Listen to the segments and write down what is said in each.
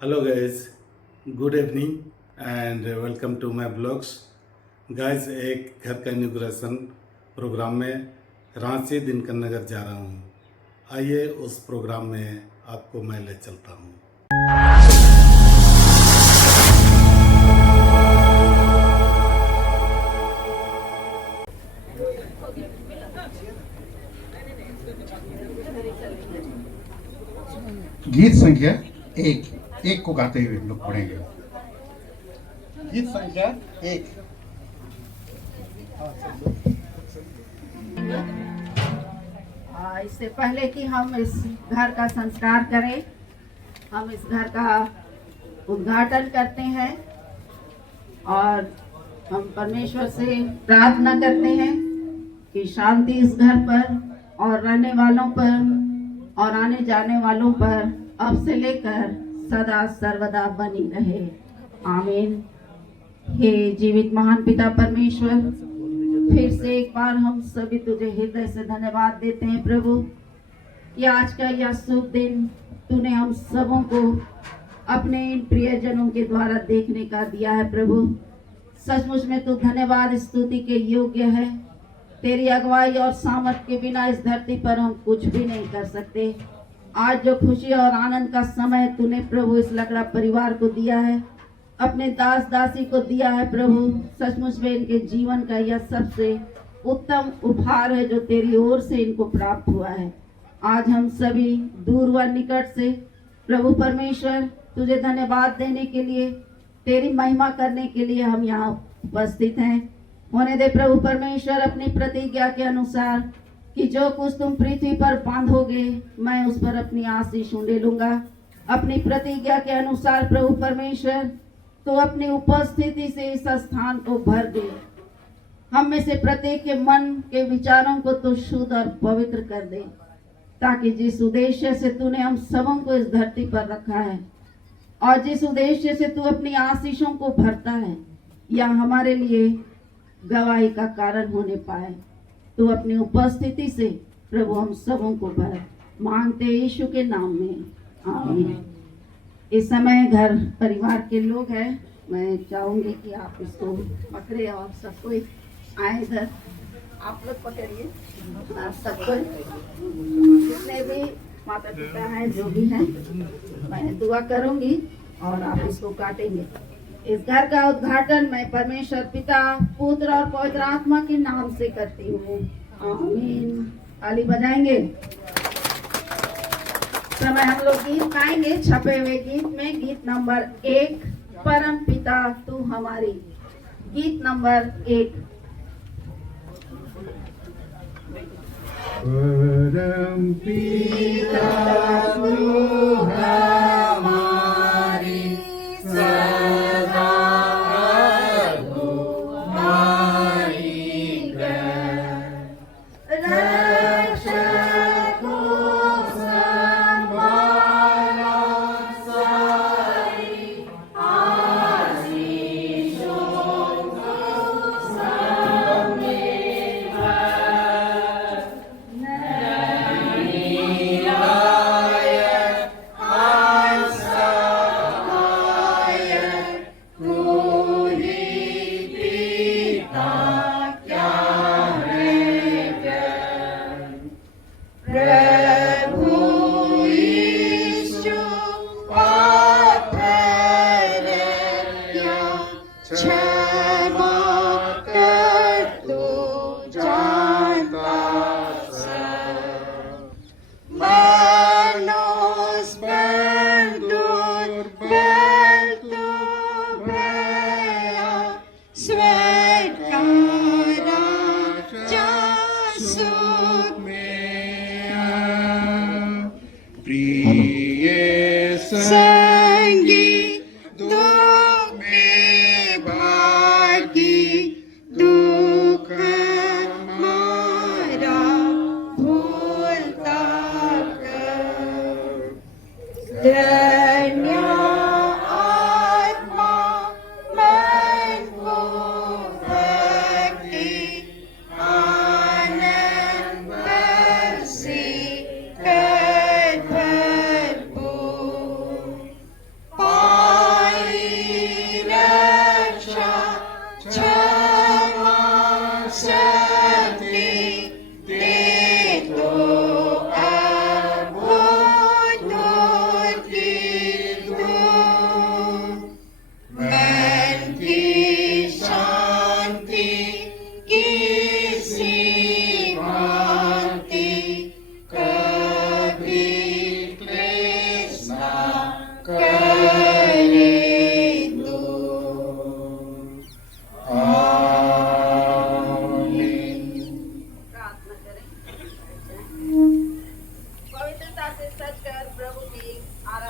Hello guys, good evening and welcome to my blogs. Guys एक घर का inauguration programme में रांची दिनकर नगर जा रहा हूँ। आइए उस प्रोग्राम में आपको मैं ले चलता हूँ। गीत संख्या एक को गाते हुए हम लोग पढ़ेंगे। गीत संख्या एक। इससे पहले कि हम इस घर का संस्कार करें, हम इस घर का उद्घाटन करते हैं और हम परमेश्वर से प्रार्थना करते हैं कि शांति इस घर पर और रहने वालों पर और आने जाने वालों पर अब से लेकर सदा सर्वदा बनी रहे। आमीन। हे जीवित महान पिता परमेश्वर, फिर से एक बार हम सभी तुझे हृदय से धन्यवाद देते हैं प्रभु कि आज का यह शुभ दिन तूने हम सबों को अपने इन प्रियजनों के द्वारा देखने का दिया है। प्रभु सचमुच में तू धन्यवाद स्तुति के योग्य है। तेरी अगुवाई और सामर्थ के बिना इस धरती पर हम कुछ भी नहीं कर सकते। आज जो खुशी और आनंद का समय तूने प्रभु इस लकड़ा परिवार को दिया है, अपने दास दासी को दिया है प्रभु, सचमुच में इनके जीवन का यह सबसे उत्तम उपहार है जो तेरी ओर से इनको प्राप्त हुआ है। आज हम सभी दूर व निकट से प्रभु परमेश्वर तुझे धन्यवाद देने के लिए, तेरी महिमा करने के लिए हम यहाँ उपस्थित हैं। होने दे प्रभु परमेश्वर अपनी प्रतिज्ञा के अनुसार कि जो कुछ तुम पृथ्वी पर बांधोगे मैं उस पर अपनी आशीष उंडे लूंगा। अपनी प्रतिज्ञा के अनुसार प्रभु परमेश्वर तो अपनी उपस्थिति से इस स्थान को भर दे। हम में से प्रत्येक के मन के विचारों को तो शुद्ध और पवित्र कर दे, ताकि जिस उद्देश्य से तूने हम सबों को इस धरती पर रखा है और जिस उद्देश्य से तू अपनी आशीषों को भरता है, यह हमारे लिए गवाही का कारण होने पाए। तू अपनी उपस्थिति से प्रभु हम सबों को भर, मांगते यीशु के नाम में आमीन। इस समय घर परिवार के लोग हैं, मैं चाहूंगी कि आप इसको पकड़े और सब कोई आए इधर। आप लोग पकड़िए, आप सब कोई, जितने भी माता पिता हैं जो भी हैं, मैं दुआ करूंगी और आप इसको काटेंगे। इस घर का उद्घाटन मैं परमेश्वर पिता, पुत्र और पवित्र आत्मा के नाम से करती हूँ। आमीन। ताली बजाएंगे। समय हम लोग गीत गाएंगे, छपे हुए गीत में गीत नंबर 1, परम पिता तू हमारी। गीत नंबर 1। परम पिता तू हमारी सदा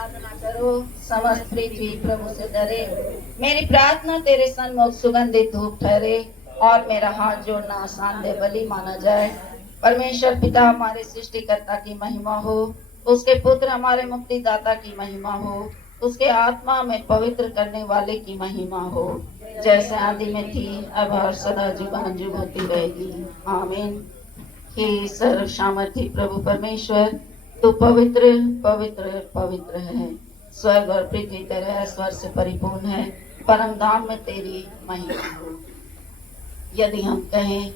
आराधना करो, समस्त पृथ्वी प्रभु से डरे। मेरी प्रार्थना तेरे सन्मुख सुगंधित धूप ठहरे और मेरा हाथ जोड़ना आसान दे बलि माना जाए। परमेश्वर पिता हमारे सृष्टिकर्ता की महिमा हो, उसके पुत्र हमारे मुक्तिदाता की महिमा हो, उसके आत्मा में पवित्र करने वाले की महिमा हो, जैसे आदि में थी अब और सदा जुगान होती रहेगी। आमीन। हे सर्व सामर्थी प्रभु परमेश्वर, तू पवित्र पवित्र पवित्र है। स्वर्ग और पृथ्वी तेरे ऐश्वर्य से परिपूर्ण है, परम धाम में तेरी महिमा हो। यदि हम कहें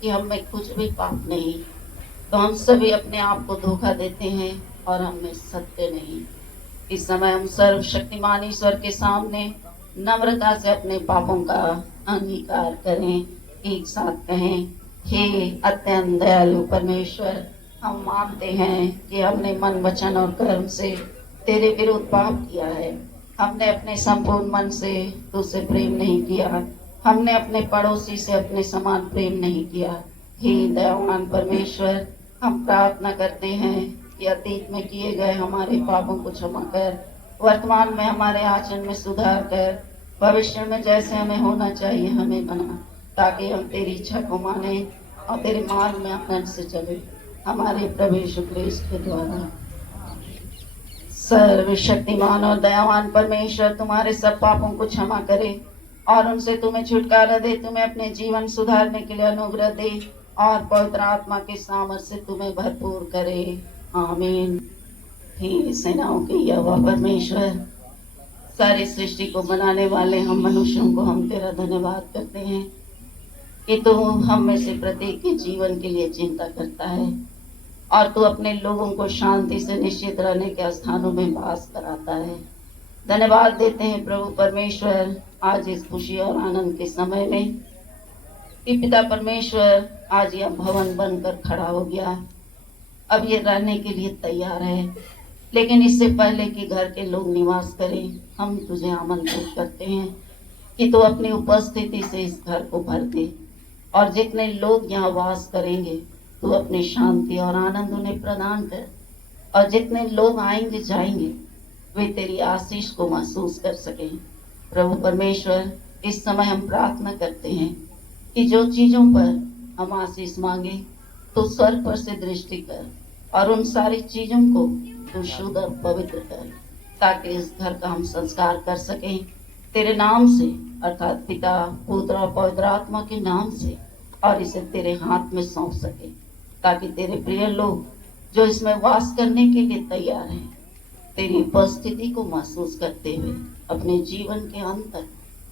कि हम में कुछ भी पाप नहीं, तो हम सभी अपने आप को धोखा देते हैं और हम में सत्य नहीं। इस समय हम सर्वशक्तिमान ईश्वर के सामने नम्रता से अपने पापों का अंगीकार करें। एक साथ कहें, हे अत्यंत दयालु परमेश्वर, हम मानते हैं कि हमने मन वचन और कर्म से तेरे विरुद्ध पाप किया है। हमने अपने संपूर्ण मन से तुझसे प्रेम नहीं किया, हमने अपने पड़ोसी से अपने समान प्रेम नहीं किया। हे दयावान परमेश्वर, हम प्रार्थना करते हैं कि अतीत में किए गए हमारे पापों को क्षमा कर, वर्तमान में हमारे आचरण में सुधार कर, भविष्य में जैसे हमें होना चाहिए हमें बना, ताकि हम तेरी इच्छा को माने और तेरे मार्ग में आनंद से चले, हमारे प्रभु यीशु क्रिस्त के द्वारा। सर्वशक्तिमान और दयावान परमेश्वर तुम्हारे सब पापों को क्षमा करे और उनसे तुम्हें छुटकारा दे, तुम्हें अपने जीवन सुधारने के लिए अनुग्रह दे और पवित्र आत्मा के सामर्थ्य से तुम्हें भरपूर करे। आमीन। हे सेनाओं के यहोवा परमेश्वर, सारी सृष्टि को बनाने वाले हम मनुष्यों को हम तेरा धन्यवाद करते हैं कि तू हम में से प्रत्येक के जीवन के लिए चिंता करता है और तू अपने लोगों को शांति से निश्चित रहने के स्थानों में वास कराता है। धन्यवाद देते हैं प्रभु परमेश्वर आज इस खुशी और आनंद के समय में कि पिता परमेश्वर आज यह भवन बनकर खड़ा हो गया। अब ये रहने के लिए तैयार है, लेकिन इससे पहले कि घर के लोग निवास करें, हम तुझे आमंत्रित करते हैं कि तू अपनी उपस्थिति से इस घर को भर दे और जितने लोग यहाँ वास करेंगे तू अपनी शांति और आनंद उन्हें प्रदान कर और जितने लोग आएंगे जाएंगे वे तेरी आशीष को महसूस कर सकें। प्रभु परमेश्वर, इस समय हम प्रार्थना करते हैं कि जो चीजों पर हम आशीष मांगे तो स्वर्ग पर से दृष्टि कर और उन सारी चीजों को तू शुद्ध और पवित्र कर, ताकि इस घर का हम संस्कार कर सकें तेरे नाम से, अर्थात पिता पुत्र और पवित्र आत्मा के नाम से, और इसे तेरे हाथ में सौंप सके, ताकि तेरे प्रिय लोग जो इसमें वास करने के लिए तैयार हैं तेरी उपस्थिति को महसूस करते हुए अपने जीवन के अंत तक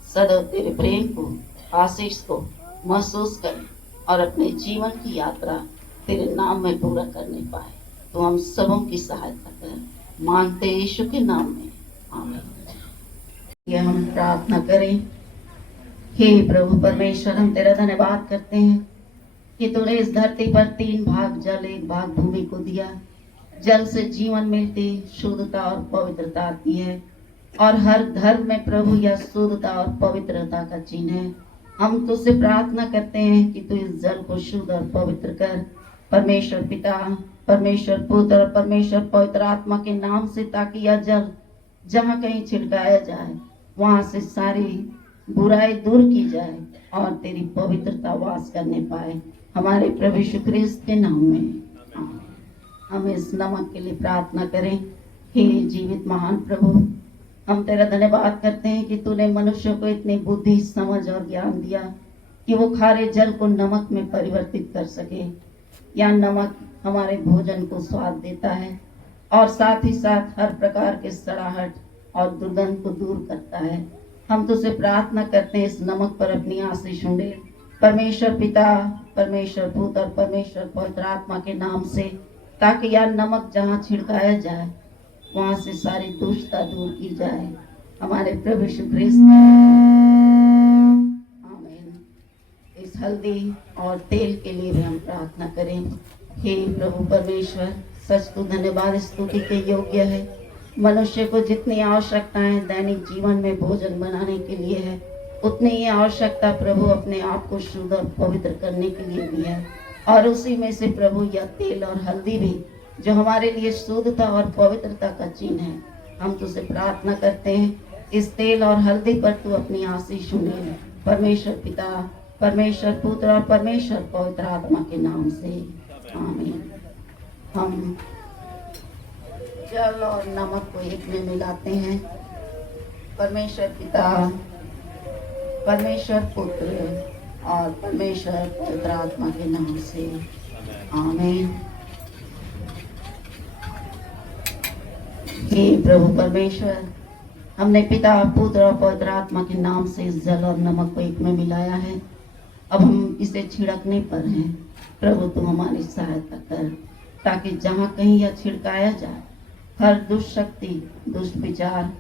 सदैव तेरे प्रेम को, आशीष को महसूस करें और अपने जीवन की यात्रा तेरे नाम में पूरा करने पाए। तो हम सबों की सहायता कर मांगते यीशु के नाम में, आमीन। ये हम प्रार्थना करें। हे प्रभु परमेश्वर, हम तेरा धन्यवाद करते हैं कि तूने इस धरती पर 3 भाग जल 1 भाग भूमि को दिया। जल से जीवन मिलती, शुद्धता और पवित्रता आती है और हर धर्म में प्रभु यह शुद्धता और पवित्रता का चिन्ह है। हम तुझसे प्रार्थना करते हैं कि तू इस जल को शुद्ध और पवित्र कर, परमेश्वर पिता, परमेश्वर पुत्र और परमेश्वर पवित्र आत्मा के नाम से, ताकि यह जल जहाँ कहीं छिड़काया जाए वहां से सारी बुराई दूर की जाए और तेरी पवित्रता वास करने पाए, हमारे प्रभु यीशु क्रिस्त के नाम में। हम इस नमक के लिए प्रार्थना करें। हे जीवित महान प्रभु, हम तेरा धन्यवाद करते हैं कि तूने मनुष्य को इतनी बुद्धि, समझ और ज्ञान दिया कि वो खारे जल को नमक में परिवर्तित कर सके। या नमक हमारे भोजन को स्वाद देता है और साथ ही साथ हर प्रकार के सड़ाहट और दुर्गंध को दूर करता है। हम तुझसे प्रार्थना करते हैं इस नमक पर अपनी आशीष उंडे, परमेश्वर पिता, परमेश्वर पुत्र और परमेश्वर पवित्र आत्मा के नाम से, ताकि यह नमक जहाँ छिड़काया जाए वहां से सारी दुष्टता दूर की जाए, हमारे प्रभु यीशु क्रिस्त। आमीन। इस हल्दी और तेल के लिए भी हम प्रार्थना करें। हे प्रभु परमेश्वर, सच तू धन्यवाद स्तुति के योग्य है। मनुष्य को जितनी आवश्यकताएं दैनिक जीवन में भोजन बनाने के लिए है, उतनी ही आवश्यकता प्रभु अपने आप को शुद्ध और पवित्र करने के लिए भी है। और उसी में से प्रभु यह तेल और हल्दी भी, जो हमारे लिए शुद्धता और पवित्रता का चिन्ह है, हम तुझसे प्रार्थना करते हैं इस तेल और हल्दी पर तू अपनी आशीष सुने। परमेश्वर पिता, परमेश्वर पुत्र और परमेश्वर पवित्र आत्मा के नाम से आमीन। हम जल और नमक को एक में मिलाते हैं। परमेश्वर पिता, परमेश्वर पुत्र और परमेश्वर पवित्र आत्मा के नाम से आमीन। हे प्रभु परमेश्वर, हमने पिता, पुत्र और पवित्र आत्मा के नाम से इस जल और नमक को एक में मिलाया है। अब हम इसे छिड़कने पर हैं। प्रभु तू हमारी सहायता कर, ताकि जहाँ कहीं यह छिड़काया जाए, हर दुष्ट शक्ति, दुष्ट विचार,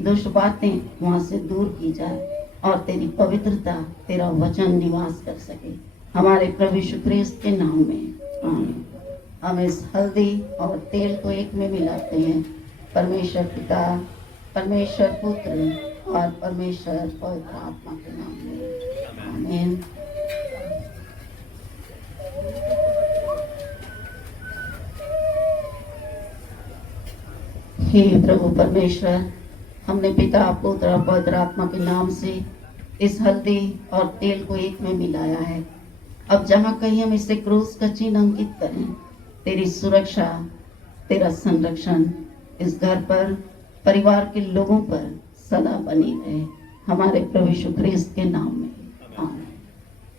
दुष्ट बातें वहाँ से दूर की जाए और तेरी पवित्रता, तेरा वचन निवास कर सके। हमारे प्रभु यीशु ख्रिस्त के नाम में आमीन। हम इस हल्दी और तेल को एक में मिलाते हैं। परमेश्वर पिता, परमेश्वर पुत्र और परमेश्वर पवित्र आत्मा के नाम में आमीन। हे प्रभु परमेश्वर, हमने पिता, पुत्र और पवित्र आत्मा के नाम से इस हल्दी और तेल को एक में मिलाया है। अब जहाँ कहीं हम इसे क्रूस का चिन्ह अंकित करें, तेरी सुरक्षा, तेरा संरक्षण इस घर पर, परिवार के लोगों पर सदा बनी रहे। हमारे प्रभु यीशु ख्रिस्त के नाम में आमीन।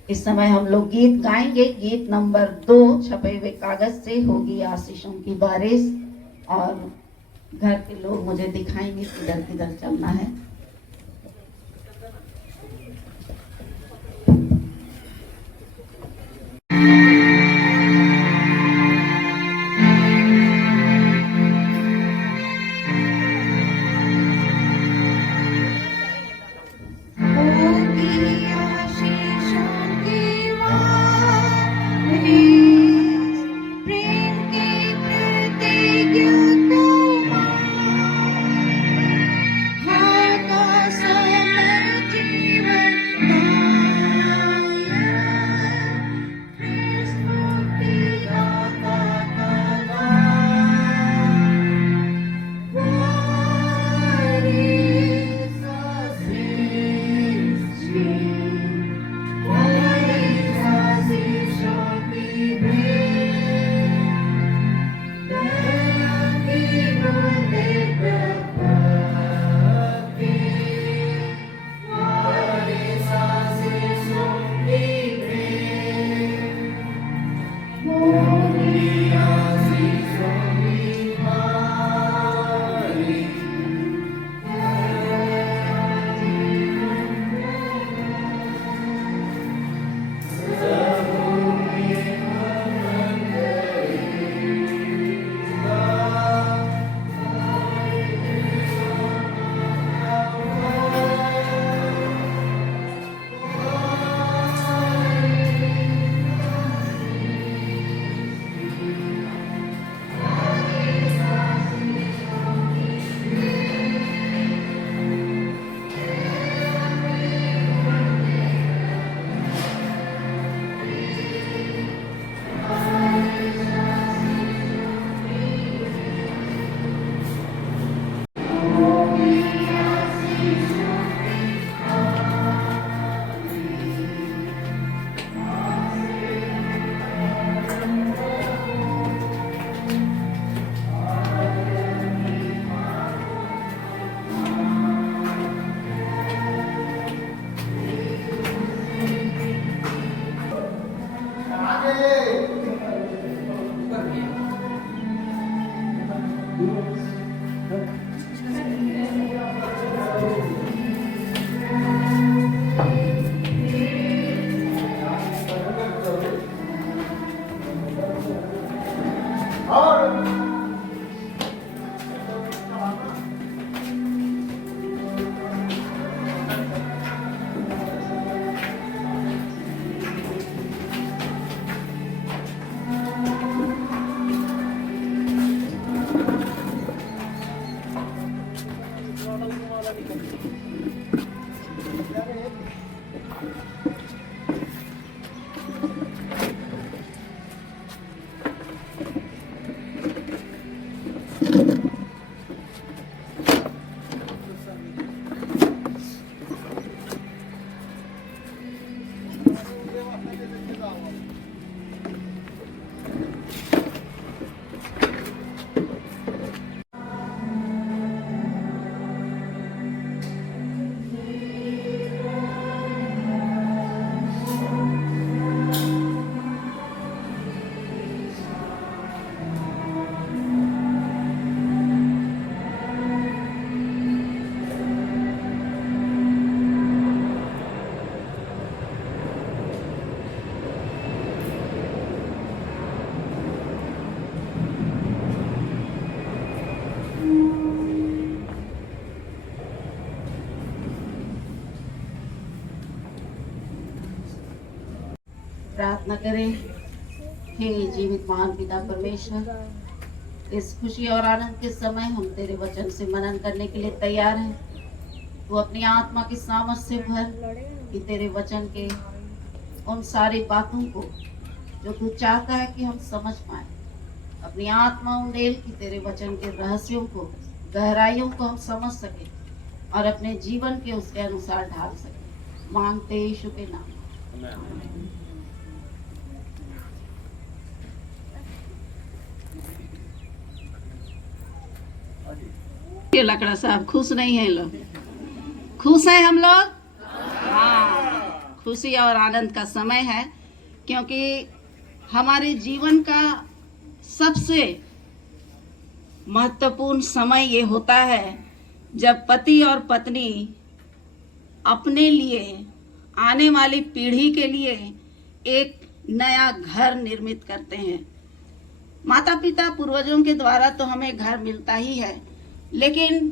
इस समय हम लोग गीत गाएंगे। गीत नंबर 2 छपे हुए कागज से होगी आशीषों की बारिश। और घर के लोग मुझे दिखाएंगे किधर किधर चलना है। प्रार्थना करें। हे जीवित महान पिता परमेश्वर, इस खुशी और आनंद के समय हम तेरे वचन से मनन करने के लिए तैयार हैं। तू अपनी आत्मा की सामर्थ से भर कि तेरे वचन के उन सारी बातों को जो तू चाहता है कि हम समझ पाए, अपनी आत्मा उंडेल कि तेरे वचन के रहस्यों को, गहराइयों को हम समझ सके और अपने जीवन के उसके अनुसार ढाल सके। मांगते यीशु के नाम। ये लकड़ा साहब खुश नहीं है लोग? खुश है हम लोग? हाँ, खुशी और आनंद का समय है, क्योंकि हमारे जीवन का सबसे महत्वपूर्ण समय ये होता है जब पति और पत्नी अपने लिए, आने वाली पीढ़ी के लिए एक नया घर निर्मित करते हैं। माता पिता पूर्वजों के द्वारा तो हमें घर मिलता ही है, लेकिन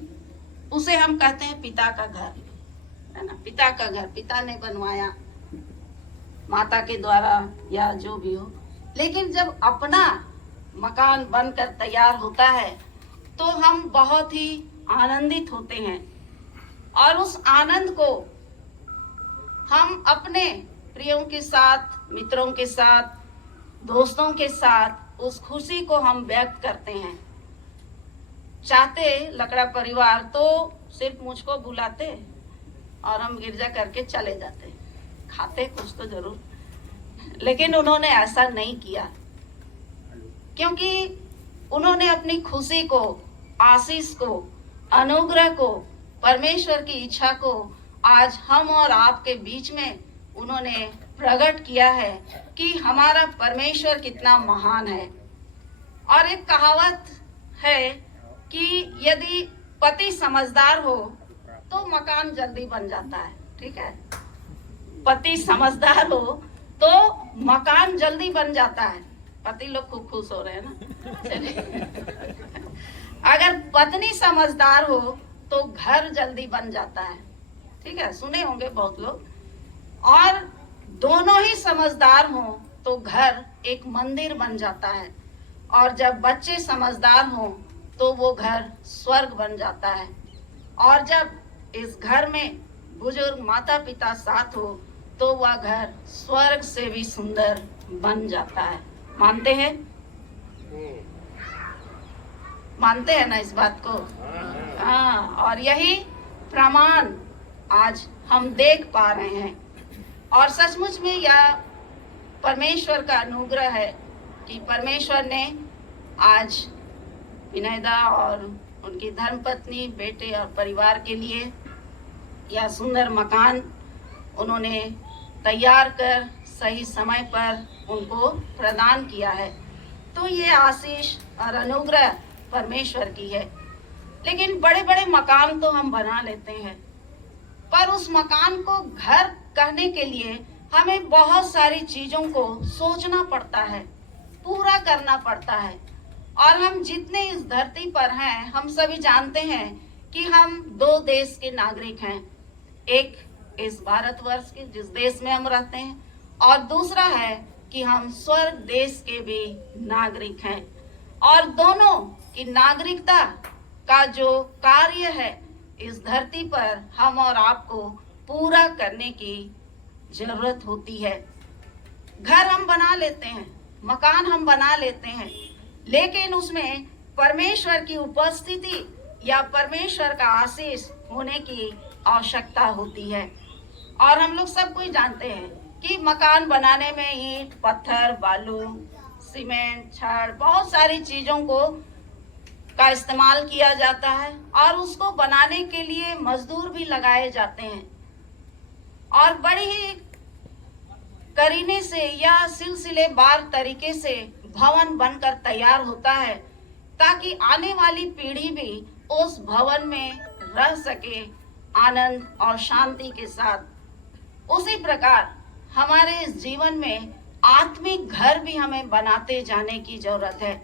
उसे हम कहते हैं पिता का घर, है ना। पिता का घर पिता ने बनवाया, माता के द्वारा या जो भी हो। लेकिन जब अपना मकान बनकर तैयार होता है तो हम बहुत ही आनंदित होते हैं, और उस आनंद को हम अपने प्रियों के साथ, मित्रों के साथ, दोस्तों के साथ उस खुशी को हम व्यक्त करते हैं। चाहते लकड़ा परिवार तो सिर्फ मुझको बुलाते और हम गिरजा करके चले जाते, खाते कुछ तो जरूर, लेकिन उन्होंने ऐसा नहीं किया, क्योंकि उन्होंने अपनी खुशी को, आशीष को, अनुग्रह को, परमेश्वर की इच्छा को आज हम और आपके बीच में उन्होंने प्रकट किया है कि हमारा परमेश्वर कितना महान है। और एक कहावत है कि यदि पति समझदार हो तो मकान जल्दी बन जाता है, ठीक है। पति समझदार हो तो मकान जल्दी बन जाता है। पति लोग खूब खुश हो रहे हैं ना, चलिए। अगर पत्नी समझदार हो तो घर जल्दी बन जाता है, ठीक है, सुने होंगे बहुत लोग। और दोनों ही समझदार हो तो घर एक मंदिर बन जाता है, और जब बच्चे समझदार हो तो वो घर स्वर्ग बन जाता है। और जब इस घर में बुजुर्ग माता पिता साथ हो तो वह घर स्वर्ग से भी सुंदर बन जाता है। मानते हैं? मानते हैं ना इस बात को? हाँ, और यही प्रमाण आज हम देख पा रहे हैं। और सचमुच में यह परमेश्वर का अनुग्रह है कि परमेश्वर ने आज विनयदा और उनकी धर्मपत्नी, बेटे और परिवार के लिए यह सुंदर मकान उन्होंने तैयार कर सही समय पर उनको प्रदान किया है। तो ये आशीष और अनुग्रह परमेश्वर की है। लेकिन बड़े बड़े मकान तो हम बना लेते हैं, पर उस मकान को घर कहने के लिए हमें बहुत सारी चीजों को सोचना पड़ता है, पूरा करना पड़ता है। और हम जितने इस धरती पर हैं, हम सभी जानते हैं कि हम दो देश के नागरिक हैं। एक इस भारतवर्ष के, जिस देश में हम रहते हैं, और दूसरा है कि हम स्वर्ग देश के भी नागरिक हैं। और दोनों की नागरिकता का जो कार्य है इस धरती पर हम और आपको पूरा करने की जरूरत होती है। घर हम बना लेते हैं, मकान हम बना लेते हैं, लेकिन उसमें परमेश्वर की उपस्थिति या परमेश्वर का आशीष होने की आवश्यकता होती है। और हम लोग सब कोई जानते हैं कि मकान बनाने में ईंट, पत्थर, बालू, सीमेंट, छड़, बहुत सारी चीजों को का इस्तेमाल किया जाता है, और उसको बनाने के लिए मजदूर भी लगाए जाते हैं। और बड़ी ही करीने से या सिलसिलेवार तरीके से भवन बनकर तैयार होता है, ताकि आने वाली पीढ़ी भी उस भवन में रह सके आनंद और शांति के साथ। उसी प्रकार हमारे इस जीवन में आत्मिक घर भी हमें बनाते जाने की जरूरत है।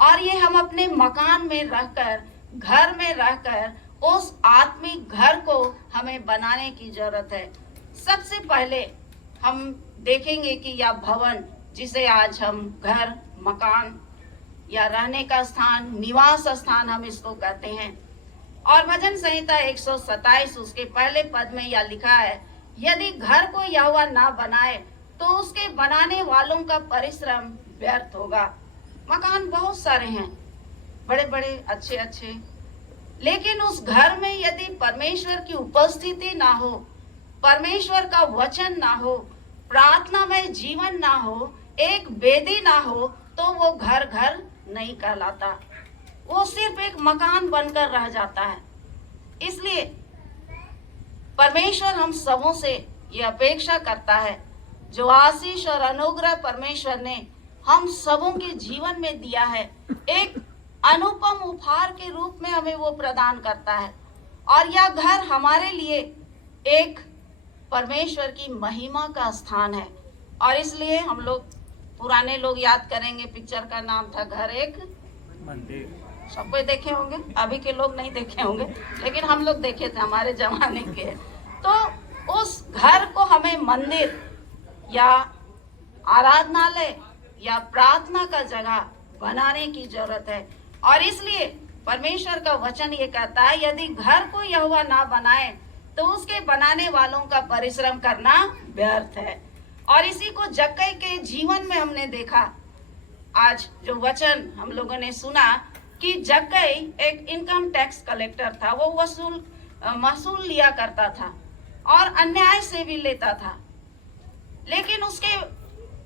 और ये हम अपने मकान में रहकर, घर में रहकर उस आत्मिक घर को हमें बनाने की जरूरत है। सबसे पहले हम देखेंगे कि यह भवन जिसे आज हम घर, मकान या रहने का स्थान, निवास स्थान हम इसको कहते हैं। और भजन संहिता 127 उसके पहले पद में यह लिखा है, यदि घर को यहोवा ना बनाए तो उसके बनाने वालों का परिश्रम व्यर्थ होगा। मकान बहुत सारे हैं, बड़े बड़े अच्छे अच्छे, लेकिन उस घर में यदि परमेश्वर की उपस्थिति ना हो, परमेश्वर का वचन ना हो, प्रार्थना में जीवन ना हो, एक वेदी ना हो, तो वो घर घर नहीं कहलाता, वो सिर्फ एक मकान बनकर रह जाता है। इसलिए परमेश्वर हम सबों से ये अपेक्षा करता है, जो आशीष और अनुग्रह परमेश्वर ने हम सबों के जीवन में दिया है, एक अनुपम उपहार के रूप में हमें वो प्रदान करता है। और यह घर हमारे लिए एक परमेश्वर की महिमा का स्थान है। और इसलिए हम लोग, पुराने लोग याद करेंगे, पिक्चर का नाम था घर एक मंदिर। सब कोई देखे होंगे, अभी के लोग नहीं देखे होंगे, लेकिन हम लोग देखे थे, हमारे जमाने के। तो उस घर को हमें मंदिर या आराधनालय या प्रार्थना का जगह बनाने की जरूरत है। और इसलिए परमेश्वर का वचन ये कहता है, यदि घर को यहोवा ना बनाए तो उसके बनाने वालों का परिश्रम करना व्यर्थ है। और इसी को जक्कई के जीवन में हमने देखा। आज जो वचन हम लोगों ने सुना कि जक्कई एक इनकम टैक्स कलेक्टर था, वो महसूल लिया करता था और अन्याय से भी लेता था। लेकिन उसके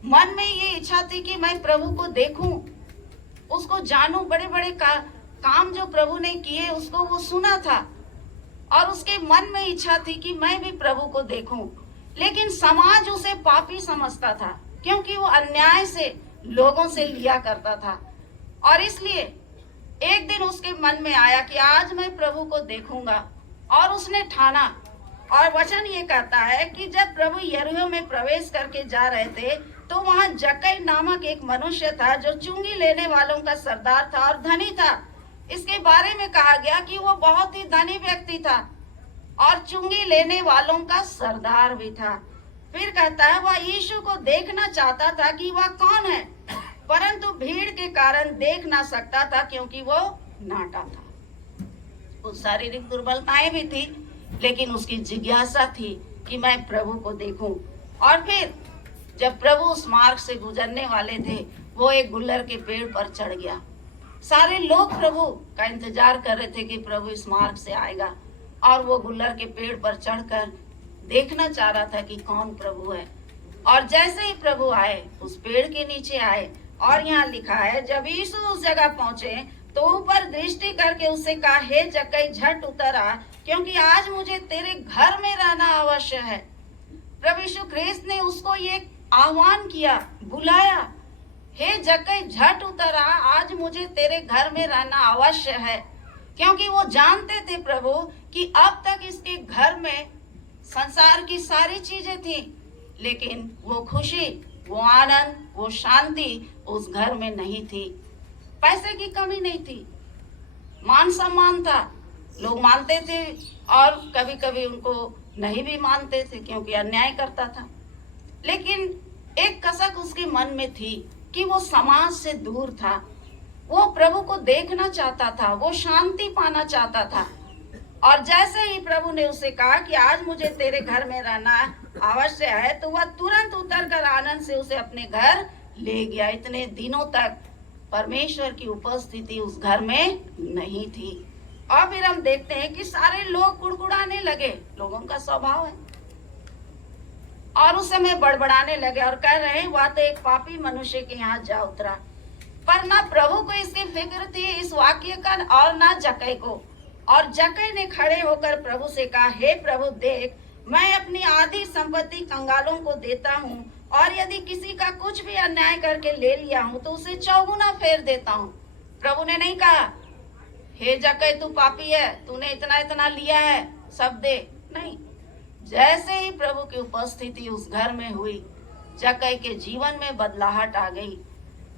मन में ये इच्छा थी कि मैं प्रभु को देखूं, उसको जानूं। बड़े बड़े काम जो प्रभु ने किए उसको वो सुना था और उसके मन में इच्छा थी कि मैं भी प्रभु को देखूं। लेकिन समाज उसे पापी समझता था, क्योंकि वो अन्याय से लोगों से लिया करता था। और इसलिए एक दिन उसके मन में आया कि आज मैं प्रभु को देखूंगा, और उसने ठाना। और वचन ये कहता है कि जब प्रभु यरीहो में प्रवेश करके जा रहे थे, तो वहां जक्कई नामक एक मनुष्य था जो चुंगी लेने वालों का सरदार था और धनी था। इसके बारे में कहा गया कि वो बहुत ही धनी व्यक्ति था और चुंगी लेने वालों का सरदार भी था। फिर कहता है, वह यीशु को देखना चाहता था कि वह कौन है, परंतु भीड़ के कारण देख ना सकता था, क्योंकि वो नाटा था। कुछ शारीरिक दुर्बलताएं भी थी, लेकिन उसकी जिज्ञासा थी कि मैं प्रभु को देखूं। और फिर जब प्रभु उस मार्ग से गुजरने वाले थे, वो एक गुल्लर के पेड़ पर चढ़ गया। सारे लोग प्रभु का इंतजार कर रहे थे कि प्रभु इस मार्ग से आएगा, और वो गुल्लर के पेड़ पर चढ़कर देखना चाह रहा था कि कौन प्रभु है। और जैसे ही प्रभु आए, उस पेड़ के नीचे आए, और यहाँ लिखा है, जब यीशु उस जगह पहुंचे तो ऊपर दृष्टि करके उससे कहा, हे जक्कई झट उतर आ, क्योंकि आज मुझे तेरे घर में रहना अवश्य है। प्रभु यीशु ख्रिस्त ने उसको ये आह्वान किया, बुलाया, हे जक्कई झट उतर आ, आज मुझे तेरे घर में रहना अवश्य है। क्योंकि वो जानते थे प्रभु कि अब तक इसके घर में संसार की सारी चीजें थी, लेकिन वो खुशी, वो आनंद, वो शांति उस घर में नहीं थी। पैसे की कमी नहीं थी, मान सम्मान था, लोग मानते थे और कभी कभी उनको नहीं भी मानते थे, क्योंकि अन्याय करता था। लेकिन एक कसक उसके मन में थी कि वो समाज से दूर था, वो प्रभु को देखना चाहता था, वो शांति पाना चाहता था। और जैसे ही प्रभु ने उसे कहा कि आज मुझे तेरे घर में रहना अवश्य है, तो वह तुरंत उतरकर आनंद से उसे अपने घर ले गया। इतने दिनों तक परमेश्वर की उपस्थिति उस घर में नहीं थी। और फिर हम देखते हैं कि सारे लोग कुड़कुड़ाने लगे, लोगों का स्वभाव है, और उस समय बड़बड़ाने लगे और कह रहे हैं, वह तो एक पापी मनुष्य के यहाँ जा उतरा। पर ना प्रभु को इसकी फिक्र थी इस वाक्य का, और ना जक्कई को। और जक्कई ने खड़े होकर प्रभु से कहा, हे प्रभु देख, मैं अपनी आधी संपत्ति कंगालों को देता हूँ, और यदि किसी का कुछ भी अन्याय करके ले लिया हूँ तो उसे चौगुना फेर देता हूँ। प्रभु ने नहीं कहा, हे जक्कई तू पापी है, तूने इतना इतना लिया है, सब दे। नहीं, जैसे ही प्रभु की उपस्थिति उस घर में हुई, जक्कई के जीवन में बदलाहट आ गई।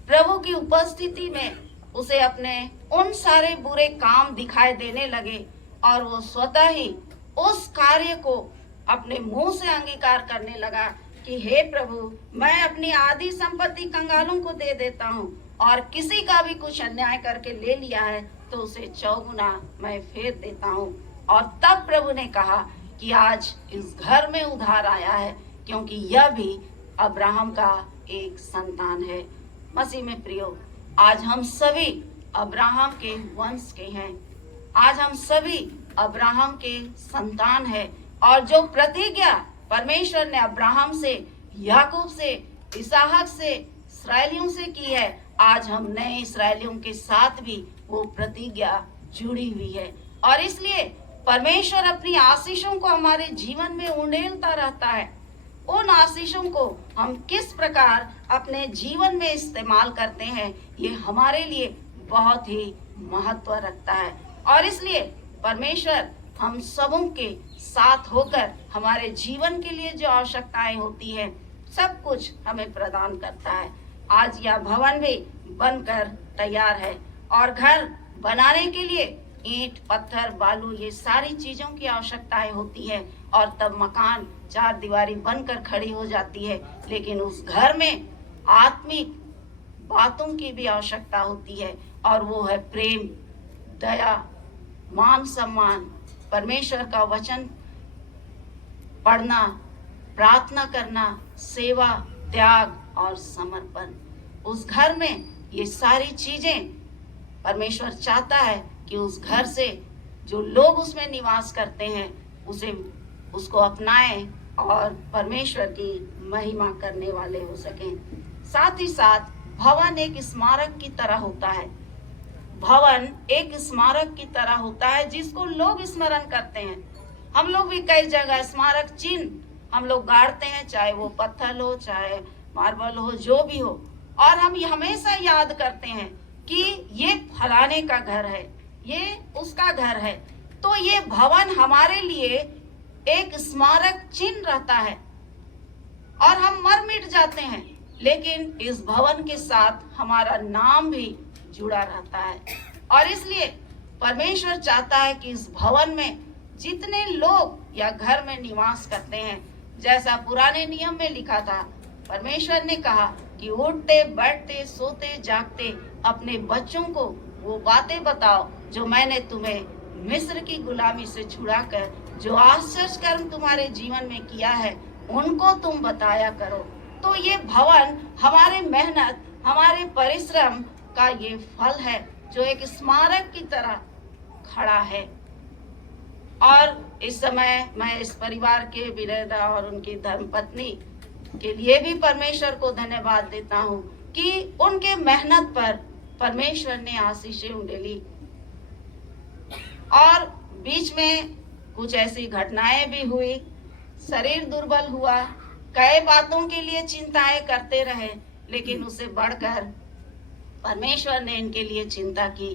प्रभु की उपस्थिति में उसे अपने उन सारे बुरे काम दिखाई देने लगे, और वो स्वतः ही उस कार्य को अपने मुंह से अंगीकार करने लगा कि हे प्रभु, मैं अपनी आधी संपत्ति कंगालों को दे देता हूँ, और किसी का भी कुछ अन्याय करके ले लिया है तो उसे चौगुना मैं फेर देता हूँ। और तब प्रभु ने कहा कि आज इस घर में उधार आया है, क्योंकि यह भी अब्राहम का एक संतान है। मसीह में प्रियो, आज हम सभी अब्राहम के वंश के हैं। आज हम सभी अब्राहम के संतान हैं, और जो प्रतिज्ञा परमेश्वर ने अब्राहम से, याकूब से, इसहाक से, इस्राएलियों से की है, आज हम नए इस्राएलियों के साथ भी वो प्रतिज्ञा जुड़ी हुई है। और इसलिए परमेश्वर अपनी आशीषों को हमारे जीवन में उंडेलता रहता है। उन आशीषों को हम किस प्रकार अपने जीवन में इस्तेमाल करते हैं, ये हमारे लिए बहुत ही महत्व रखता है। और इसलिए परमेश्वर हम सबों के साथ होकर हमारे जीवन के लिए जो आवश्यकताएं होती है, सब कुछ हमें प्रदान करता है। आज यह भवन भी बनकर तैयार है, और घर बनाने के लिए ईंट, पत्थर, बालू, ये सारी चीजों की आवश्यकताएं होती है, और तब मकान चार दीवारी बनकर खड़ी हो जाती है। लेकिन उस घर में आत्मिक बातों की भी आवश्यकता होती है, और वो है प्रेम, दया, मान सम्मान, परमेश्वर का वचन पढ़ना, प्रार्थना करना, सेवा, त्याग और समर्पण। उस घर में ये सारी चीजें परमेश्वर चाहता है कि उस घर से जो लोग उसमें निवास करते हैं उसको अपनाएं और परमेश्वर की महिमा करने वाले हो सकें। साथ ही साथ भवन एक स्मारक की तरह होता है। भवन एक स्मारक की तरह होता है जिसको लोग स्मरण करते हैं। हम लोग भी कई जगह स्मारक चिन्ह हम लोग गाड़ते हैं, चाहे वो पत्थर हो, चाहे मार्बल हो, जो भी हो, और हम हमेशा याद करते हैं कि ये फलाने का घर है, ये उसका घर है। तो ये भवन हमारे लिए एक स्मारक चिन्ह रहता है, और हम मर मिट जाते हैं, लेकिन इस भवन के साथ हमारा नाम भी जुड़ा रहता है। और इसलिए परमेश्वर चाहता है कि इस भवन में जितने लोग या घर में निवास करते हैं, जैसा पुराने नियम में लिखा था, परमेश्वर ने कहा कि उठते बैठते सोते जागते अपने बच्चों को वो बातें बताओ जो मैंने तुम्हें मिस्र की गुलामी से छुड़ाकर जो आश्चर्य कर्म तुम्हारे जीवन में किया है, उनको तुम बताया करो। तो ये भवन हमारे मेहनत, हमारे परिश्रम का ये फल है जो एक स्मारक की तरह खड़ा है। और इस समय मैं इस परिवार के विरेदा और उनकी धर्मपत्नी के लिए भी परमेश्वर को धन्यवाद देता हूँ कि उनके मेहनत पर परमेश्वर ने आशीषें उंडेली। और बीच में कुछ ऐसी घटनाएं भी हुई, शरीर दुर्बल हुआ, कई बातों के लिए चिंताएं करते रहे, लेकिन उससे बढ़कर परमेश्वर ने इनके लिए चिंता की,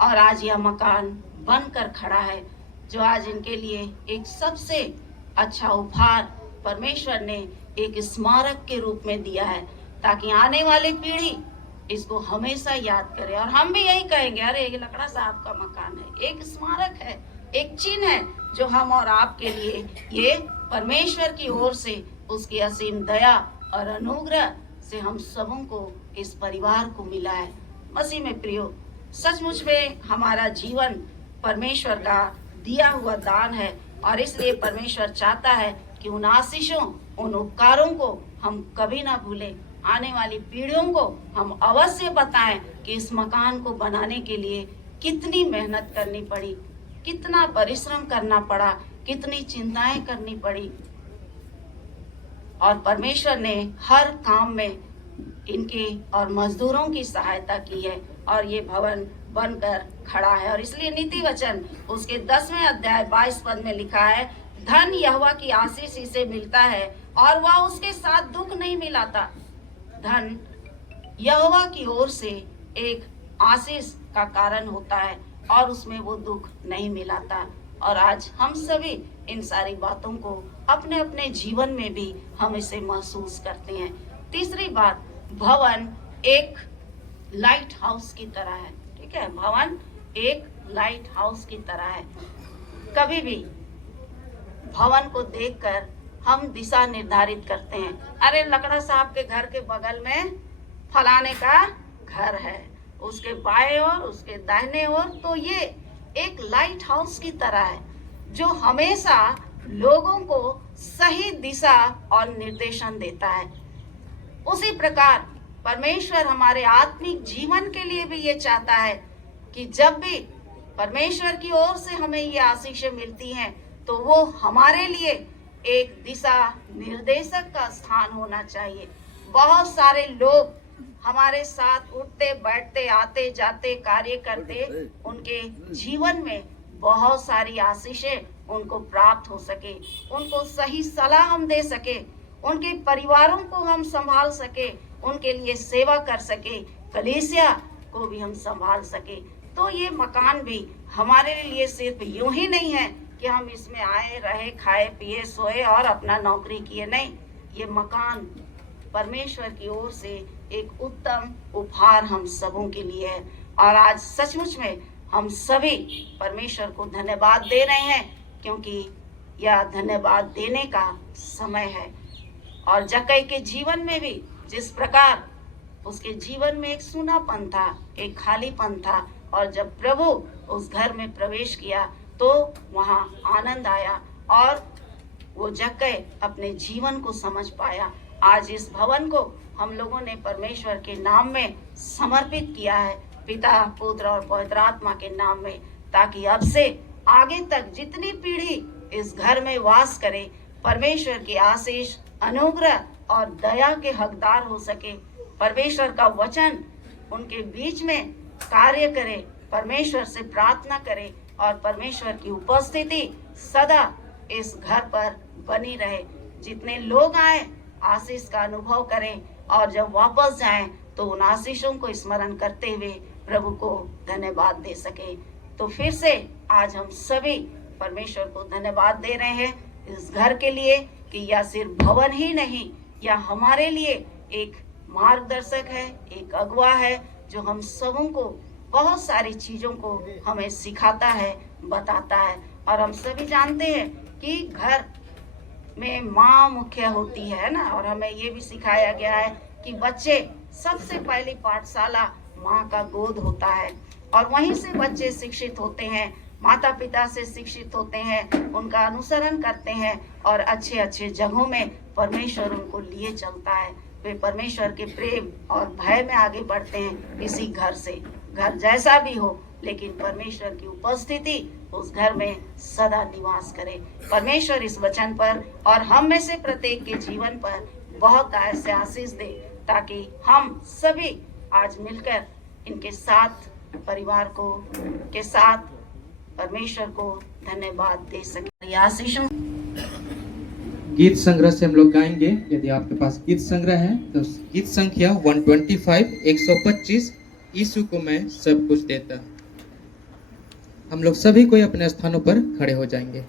और आज यह मकान बनकर खड़ा है, जो आज इनके लिए एक सबसे अच्छा उपहार परमेश्वर ने एक स्मारक के रूप में दिया है, ताकि आने वाली पीढ़ी इसको हमेशा याद करे। और हम भी यही कहेंगे, अरे ये लकड़ा साहब का मकान है, एक स्मारक है, एक चिन्ह है जो हम और आपके लिए ये परमेश्वर की ओर से उसकी असीम दया और अनुग्रह से हम सबों को, इस परिवार को मिला है। मसीह में प्रियो, सचमुच में हमारा जीवन परमेश्वर का दिया हुआ दान है, और इसलिए परमेश्वर चाहता है कि उन आशीषों, उन उपकारों को हम कभी ना भूलें। आने वाली पीढ़ियों को हम अवश्य बताएं कि इस मकान को बनाने के लिए कितनी मेहनत करनी पड़ी, कितना परिश्रम करना पड़ा, कितनी चिंताएं करनी पड़ी, और परमेश्वर ने हर काम में इनके और मजदूरों की सहायता की है, और ये भवन बनकर खड़ा है। और इसलिए नीति वचन उसके 10वें अध्याय 22 पद में लिखा है, धन यहोवा की आशीष इसे मिलता है और वह उसके साथ दुख नहीं मिलाता। धन यहोवा की ओर से एक आशीष का कारण होता है, और उसमें वो दुख नहीं मिलाता। और आज हम सभी इन सारी बातों को अपने अपने जीवन में भी हम इसे महसूस करते हैं। तीसरी बात, भवन एक लाइट हाउस की तरह है। ठीक है, भवन एक लाइट हाउस की तरह है। कभी भी भवन को देखकर हम दिशा निर्धारित करते हैं। अरे लकड़ा साहब के घर के बगल में फलाने का घर है, उसके बाएं ओर उसके दाहिने ओर, तो ये एक लाइट हाउस की तरह है जो हमेशा लोगों को सही दिशा और निर्देशन देता है। उसी प्रकार परमेश्वर हमारे आत्मिक जीवन के लिए भी ये चाहता है कि जब भी परमेश्वर की ओर से हमें ये आशीषें मिलती हैं तो वो हमारे लिए एक दिशा निर्देशक का स्थान होना चाहिए। बहुत सारे लोग हमारे साथ उठते बैठते आते जाते कार्य करते, उनके जीवन में बहुत सारी आशीषें उनको प्राप्त हो सके, उनको सही सलाह हम दे सके, उनके परिवारों को हम संभाल सके, उनके लिए सेवा कर सके, कलीसिया को भी हम संभाल सके। तो ये मकान भी हमारे लिए सिर्फ यूं ही नहीं है कि हम इसमें आए रहे खाए पिए सोए और अपना नौकरी किए, नहीं, ये मकान परमेश्वर की ओर से एक उत्तम उपहार हम सबों के लिए है। और आज सचमुच में हम सभी परमेश्वर को धन्यवाद दे रहे हैं, क्योंकि यह धन्यवाद देने का समय है। और जक्कई के जीवन में भी जिस प्रकार उसके जीवन में एक सूनापन था, एक खालीपन था, और जब प्रभु उस घर में प्रवेश किया तो वहाँ आनंद आया और वो जक्कई अपने जीवन को समझ पाया। आज इस भवन को हम लोगों ने परमेश्वर के नाम में समर्पित किया है, पिता पुत्र और पवित्र आत्मा के नाम में, ताकि अब से आगे तक जितनी पीढ़ी इस घर में वास करे परमेश्वर की आशीष अनुग्रह और दया के हकदार हो सके। परमेश्वर का वचन उनके बीच में कार्य करे, परमेश्वर से प्रार्थना करे और परमेश्वर की उपस्थिति सदा इस घर पर बनी रहे। जितने लोग आए आशीष का अनुभव करें और जब वापस जाएं तो उन आशीषों को स्मरण करते हुए प्रभु को धन्यवाद दे सके। तो फिर से आज हम सभी परमेश्वर को धन्यवाद दे रहे हैं इस घर के लिए कि यह सिर्फ भवन ही नहीं, यह हमारे लिए एक मार्गदर्शक है, एक अगुवा है, जो हम सबों को बहुत सारी चीजों को हमें सिखाता है, बताता है। और हम सभी जानते हैं कि घर में माँ मुख्य होती है ना, और हमें ये भी सिखाया गया है कि बच्चे सबसे पहली पाठशाला माँ का गोद होता है, और वहीं से बच्चे शिक्षित होते हैं, माता पिता से शिक्षित होते हैं, उनका अनुसरण करते हैं और अच्छे अच्छे जगहों में परमेश्वर उनको लिए चलता है। वे परमेश्वर के प्रेम और भय में आगे बढ़ते हैं इसी घर से। घर जैसा भी हो, लेकिन परमेश्वर की उपस्थिति उस घर में सदा निवास करे। परमेश्वर इस वचन पर और हम में से प्रत्येक के जीवन पर बहुत ऐसे आशीष दे, ताकि हम सभी आज मिलकर इनके साथ परिवार को के साथ परमेश्वर को धन्यवाद दे सके। ये आशीषों गीत संग्रह से हम लोग गाएंगे। यदि आपके पास गीत संग्रह है तो गीत संख्या 125 125 यीशु को मैं सब कुछ देता। हम लोग सभी कोई अपने स्थानों पर खड़े हो जाएंगे।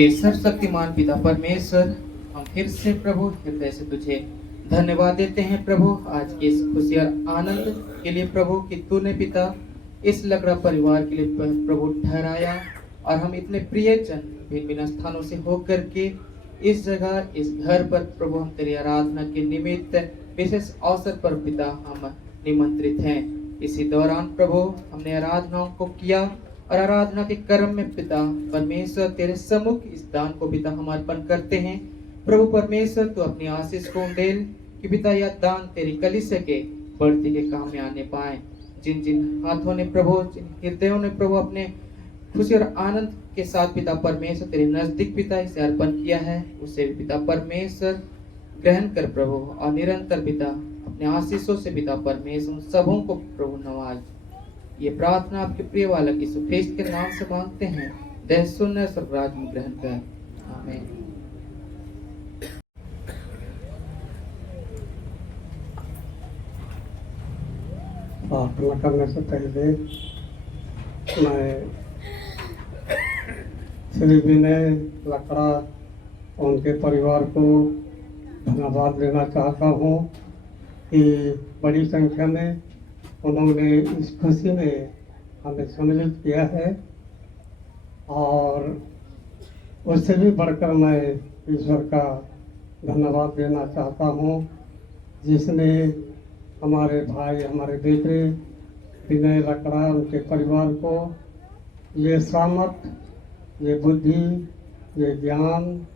हे सर्वशक्तिमान पिता परमेश्वर, हम फिर से प्रभु हृदय से तुझे धन्यवाद देते हैं प्रभु आज के इस खुशी और आनंद के लिए प्रभु कि तूने पिता इस लकड़ा परिवार के लिए प्रभु ठहराया और हम इतने प्रियजन भिन्न भिन्न स्थानों से होकर के इस जगह इस घर पर प्रभु हम तेरी आराधना के निमित्त विशेष अवसर पर पिता हम निमंत्रित हैं। इसी दौरान प्रभु हमने आराधनाओं को किया और आराधना के कर्म में पिता परमेश्वर तेरे सम्मुख इस दान को पिता हम अर्पण करते हैं। प्रभु परमेश्वर तू अपनी आशीष को उंडेल कि पिता यह दान तेरी कलीसिया के बढ़ती के काम में आने पाए। जिन जिन हाथों ने प्रभु, जिन हृदयों ने प्रभु अपने खुशी और आनंद के साथ पिता परमेश्वर तेरे नजदीक पिता इसे अर्पण किया है, उसे भी पिता परमेश्वर ग्रहण कर प्रभु और निरंतर पिता अपने आशीषों से पिता परमेश्वर सबों को प्रभु नवाज। ये प्रार्थना आपके प्रिय बालक यीशु ख्रीस्त के नाम से मांगते हैं, दया सुन स्वर्गराज में ग्रहण कर, आमीन। प्रार्थना करने से पहले मैं श्री विनय लकड़ा उनके परिवार को धन्यवाद देना चाहता हूँ कि बड़ी संख्या में उन्होंने इस खुशी में हमें सम्मिलित किया है। और उससे भी बढ़कर मैं ईश्वर का धन्यवाद देना चाहता हूँ जिसने हमारे भाई, हमारे बेटे विनय लकड़ा उनके परिवार को ये सामर्थ, ये बुद्धि, ये ज्ञान,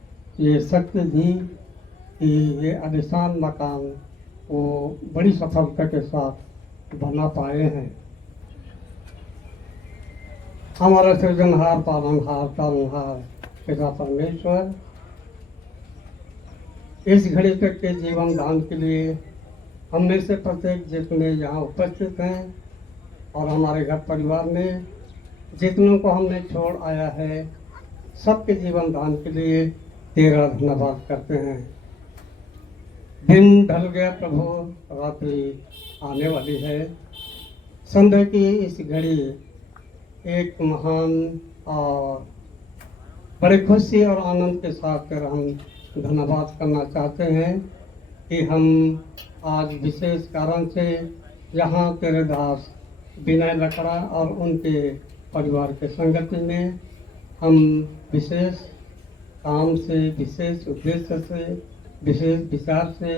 ये शक्ति दी कि ये आलीशान मकान वो बड़ी सफलता के साथ बना पाए हैं। हमारा सृजनहार, पालनहार, तालनहार पिता परमेश्वर इस घड़ी तक के जीवन दान के लिए हम में से प्रत्येक जितने यहाँ उपस्थित हैं और हमारे घर परिवार में जितनों को हमने छोड़ आया है, सबके जीवन दान के लिए तेरा धन्यवाद करते हैं। दिन ढल गया प्रभु, रात्रि आने वाली है। संध्या की इस घड़ी एक महान और बड़े खुशी और आनंद के साथ तेरा हम धन्यवाद करना चाहते हैं कि हम आज विशेष कारण से यहाँ तेरे दास विनय लकड़ा और उनके परिवार के संगति में हम विशेष काम से, विशेष उद्देश्य से, विशेष विचार से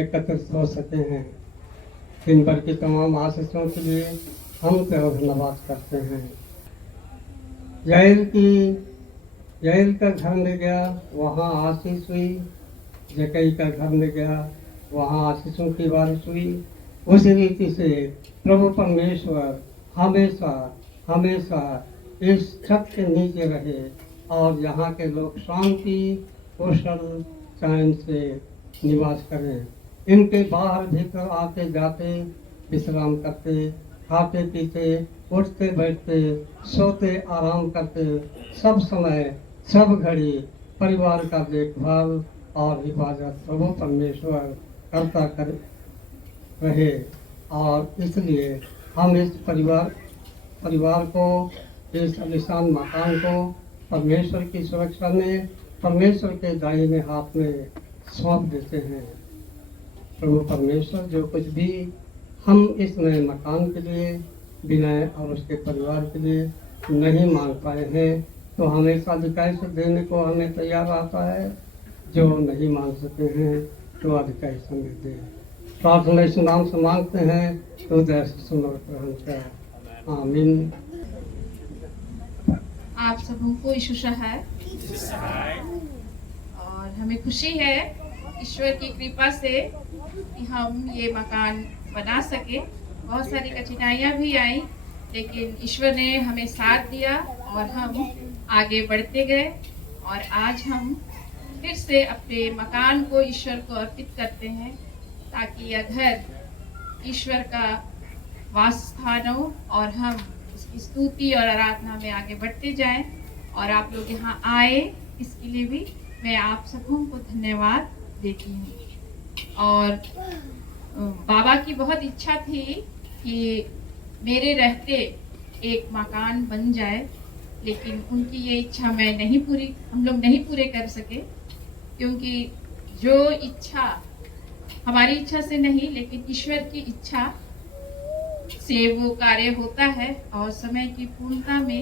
एकत्रित हो सके हैं। दिन भर की तमाम आशीषों के लिए हम तेरा धन्यवाद करते हैं। याइल का घर में गया वहाँ आशीष हुई, जकई का घर में गया वहाँ आशीषों की बारिश हुई। उसी रीति से प्रभु परमेश्वर हमेशा हमेशा इस छत के नीचे रहे और यहाँ के लोग शांति, कुशल, चैन से निवास करें। इनके बाहर भीतर आते जाते, विश्राम करते, खाते पीते, उठते बैठते, सोते आराम करते, सब समय सब घड़ी परिवार का देखभाल और हिफाजत प्रभु परमेश्वर करता कर रहे। और इसलिए हम इस परिवार को, इस आलीशान मकान को परमेश्वर की सुरक्षा में, परमेश्वर के दाहिने हाथ में सौंप देते हैं। प्रभु परमेश्वर जो कुछ भी हम इस नए मकान के लिए, विनय और उसके परिवार के लिए नहीं मांग पाए हैं, तो हमेशा अधिकारी से देने को हमें तैयार आता है। जो नहीं मांग सकते हैं तो अधिकारी समय दे। प्रार्थना इस नाम से मांगते हैं तो दया से सुनो ग्रहण कर, आमीन। आप सबों को यीशु है और हमें खुशी है ईश्वर की कृपा से कि हम ये मकान बना सके। बहुत सारी कठिनाइयाँ भी आई, लेकिन ईश्वर ने हमें साथ दिया और हम आगे बढ़ते गए। और आज हम फिर से अपने मकान को ईश्वर को अर्पित करते हैं ताकि यह घर ईश्वर का वास स्थान हो और हम उसकी स्तुति और आराधना में आगे बढ़ते जाएं। और आप लोग यहाँ आए, इसके लिए भी मैं आप सबों को धन्यवाद देती हूँ। और बाबा की बहुत इच्छा थी कि मेरे रहते एक मकान बन जाए, लेकिन उनकी ये इच्छा हम लोग नहीं पूरे कर सके, क्योंकि जो इच्छा हमारी इच्छा से नहीं लेकिन ईश्वर की इच्छा से वो कार्य होता है, और समय की पूर्णता में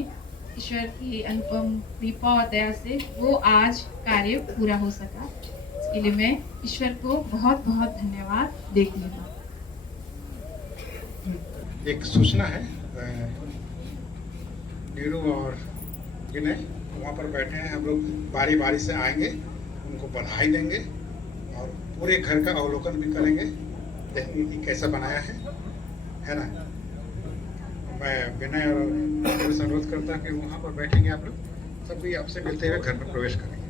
ईश्वर की अनुपम कृपा और दया से वो आज कार्य पूरा हो सका। इसके लिए मैं ईश्वर को बहुत बहुत धन्यवाद देती हूँ। एक सूचना है, नीरू और विनय वहाँ पर बैठे हैं। हम लोग बारी बारी से आएंगे, उनको बधाई देंगे और पूरे घर का अवलोकन भी करेंगे, देखेंगे कि कैसा बनाया है ना। मैं विनय और नीरू से अनुरोध करता हूँ कि वहाँ पर बैठेंगे आप लोग, सभी आपसे मिलते हुए घर में प्रवेश करेंगे।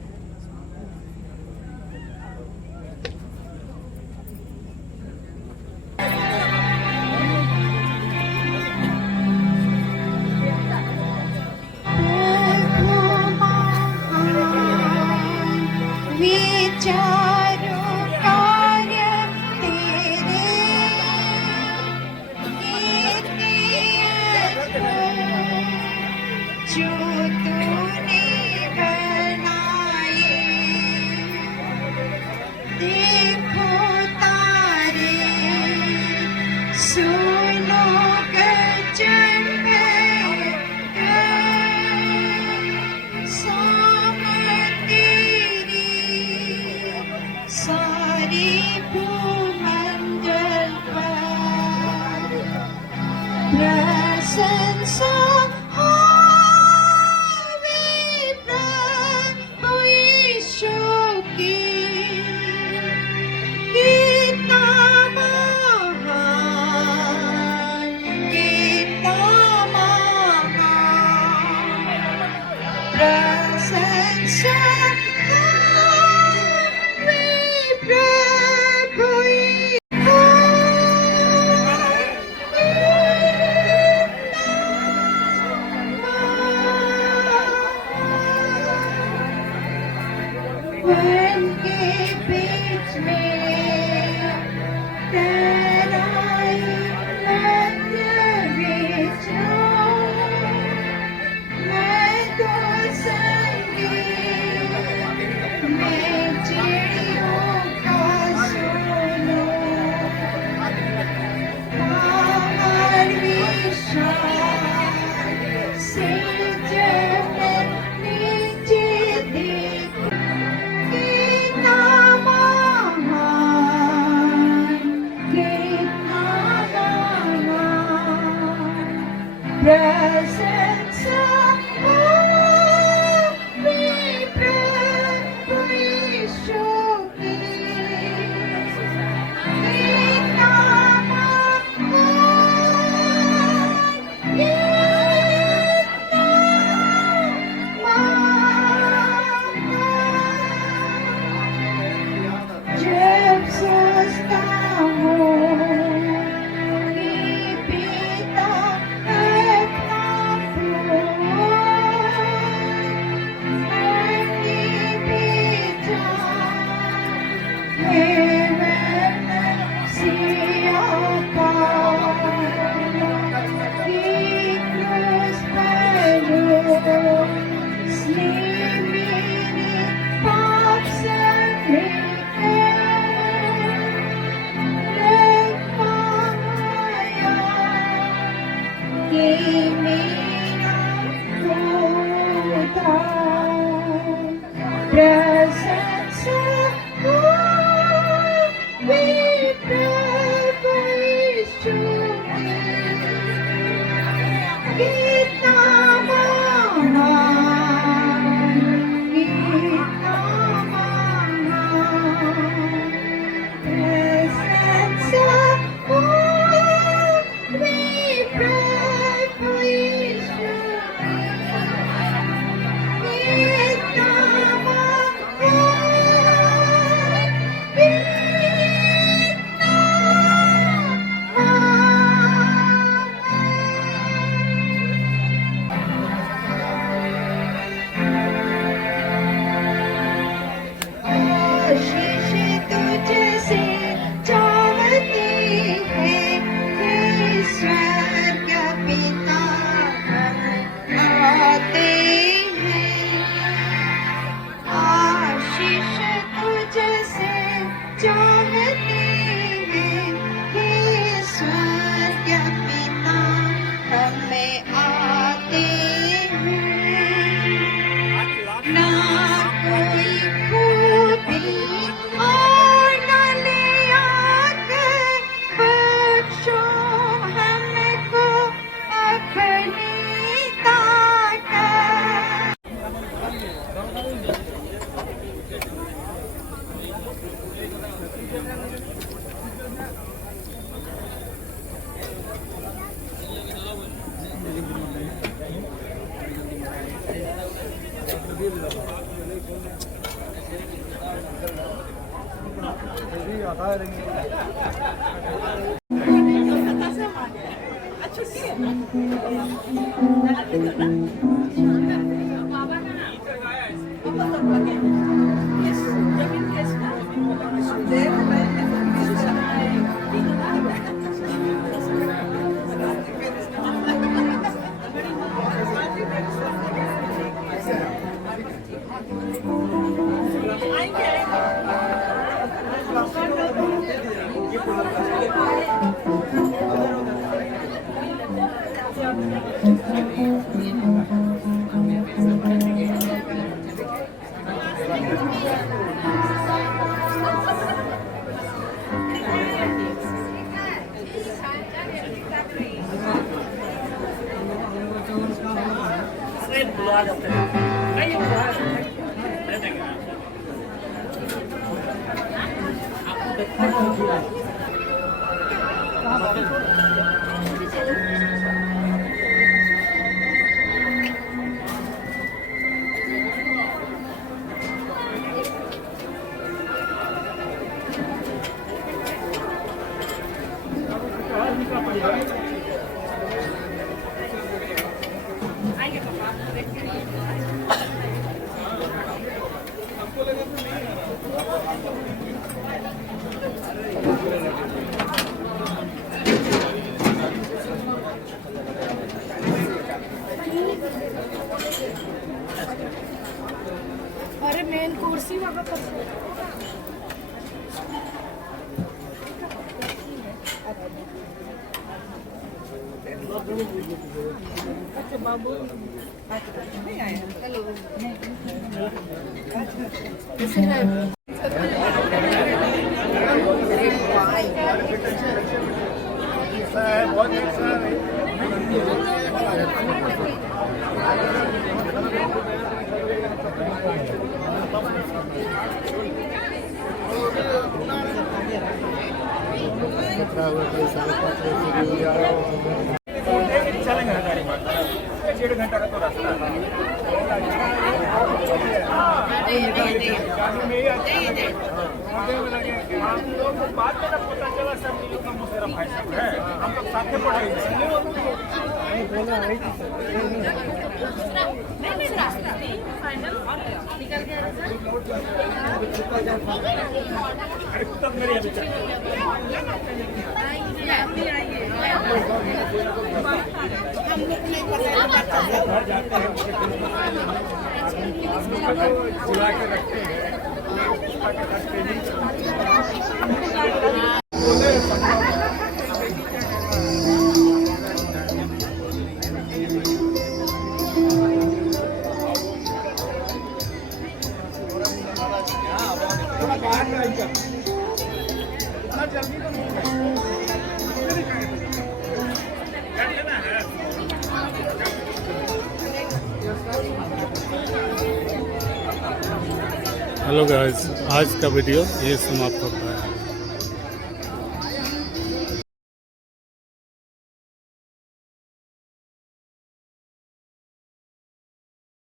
विचारों कार्य तेरे जो तूने बनाए, देखो तारे सुनो गजब सारी भूमंडल पर प्रशंसा होवे प्रभु यीशु की। कितना महान, कितना महान, प्रशंसा अरे मेन कुर्सी वहाँ पर अच्छा बाबू नहीं आया हेलो कैसे है चलेंगे गाड़ी में 1.5 घंटा का तो रास्ता है। हम लोग को बाद में पता चला सब लोग का मुशर्रफ भाई साहब है, हम लोग साथ में पढ़ाई तब मेरी अभी घर जाते हैं बुला के रखते हैं। थोड़ा बाहर में आइए, इतना जल्दी तो नहीं है। हेलो गाइस, आज का वीडियो ये समाप्त होता है।